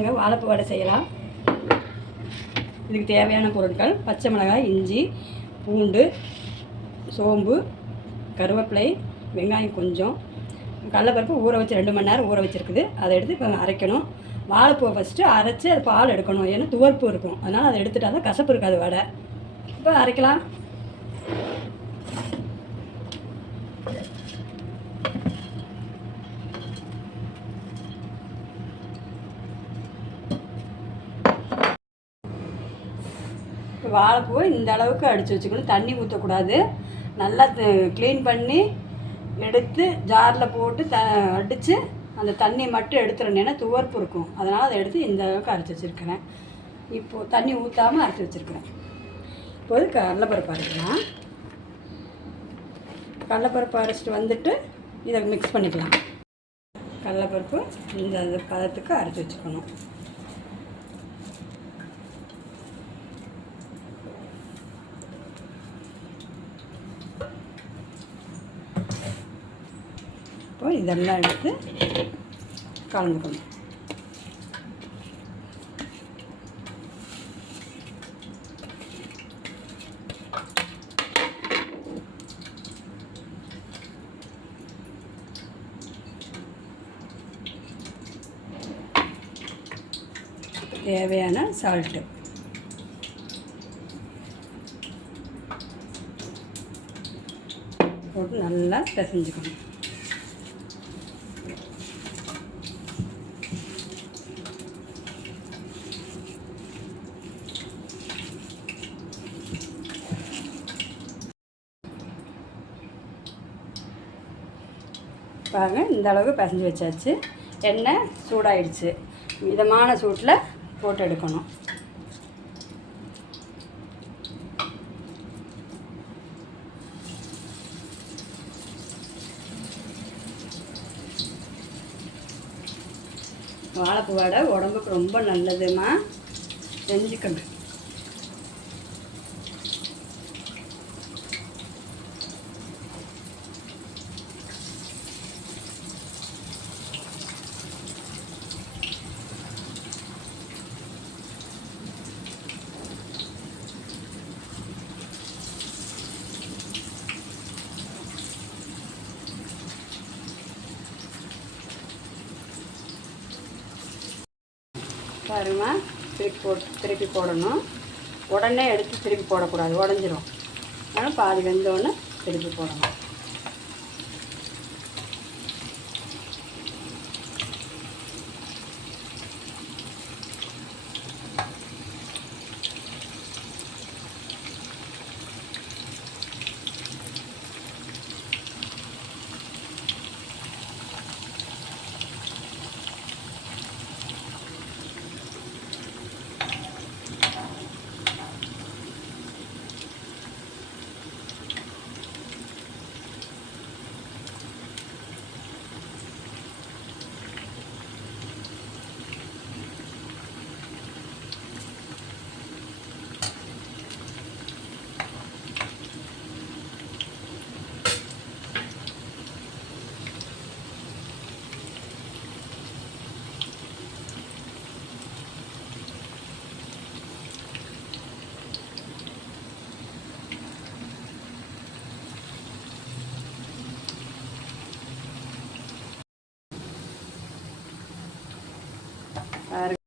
வாங்க வாழைப்பூ வடை செய்யலாம். இதுக்கு தேவையான பொருட்கள்: பச்சை மிளகாய், இஞ்சி, பூண்டு, சோம்பு, கருவேப்பிலை, வெங்காயம் கொஞ்சம், கடலைப்பருப்பு ஊற வச்சு 2 மணி நேரம் ஊற வச்சுருக்குது. அதை எடுத்து இப்போ அரைக்கணும். வாழைப்பூவை ஃபஸ்ட்டு அரைச்சி அது பால் எடுக்கணும். ஏன்னா துவர்ப்பு இருக்கும், அதனால் அதை எடுத்துகிட்டா தான் கசப்பு இருக்காது வடை. இப்போ அரைக்கலாம். இப்போ வாழைப்பூவை இந்த அளவுக்கு அடித்து வச்சுக்கணும். தண்ணி ஊற்றக்கூடாது. நல்லா க்ளீன் பண்ணி எடுத்து ஜாரில் போட்டு அடித்து அந்த தண்ணி மட்டும் எடுத்துடணும். ஏன்னா துவர்ப்பு இருக்கும், அதனால் அதை எடுத்து இந்த அளவுக்கு அரைச்சி வச்சுருக்கிறேன். இப்போது தண்ணி ஊற்றாமல் அரைச்சி வச்சுருக்கிறேன். இப்போது கடலைப்பருப்பு அரைக்கலாம். கடலைப்பருப்பு அரைச்சிட்டு வந்துட்டு இதை மிக்ஸ் பண்ணிக்கலாம். கடலைப்பருப்பு இந்த பதத்துக்கு அரைச்சி வச்சுக்கணும். இப்போ இதெல்லாம் எடுத்து கலந்துக்கணும். தேவையான சால்ட்டு போட்டு நல்லா பிசைஞ்சுக்கணும். பாருங்கள், இந்த அளவுக்கு பிசைஞ்சு வச்சாச்சு. எண்ணெய் சூடாயிடுச்சு. மிதமான சூட்டில் போட்டு எடுக்கணும். வாழைப்பூ வடை உடம்புக்கு ரொம்ப நல்லதுமா, செஞ்சுக்கணும். பாருமா, திருப்பி போடணும். உடனே எடுத்து திருப்பி போடக்கூடாது, உடஞ்சிரும். அதனால் பாதி வெந்தோடனே திருப்பி போடணும்.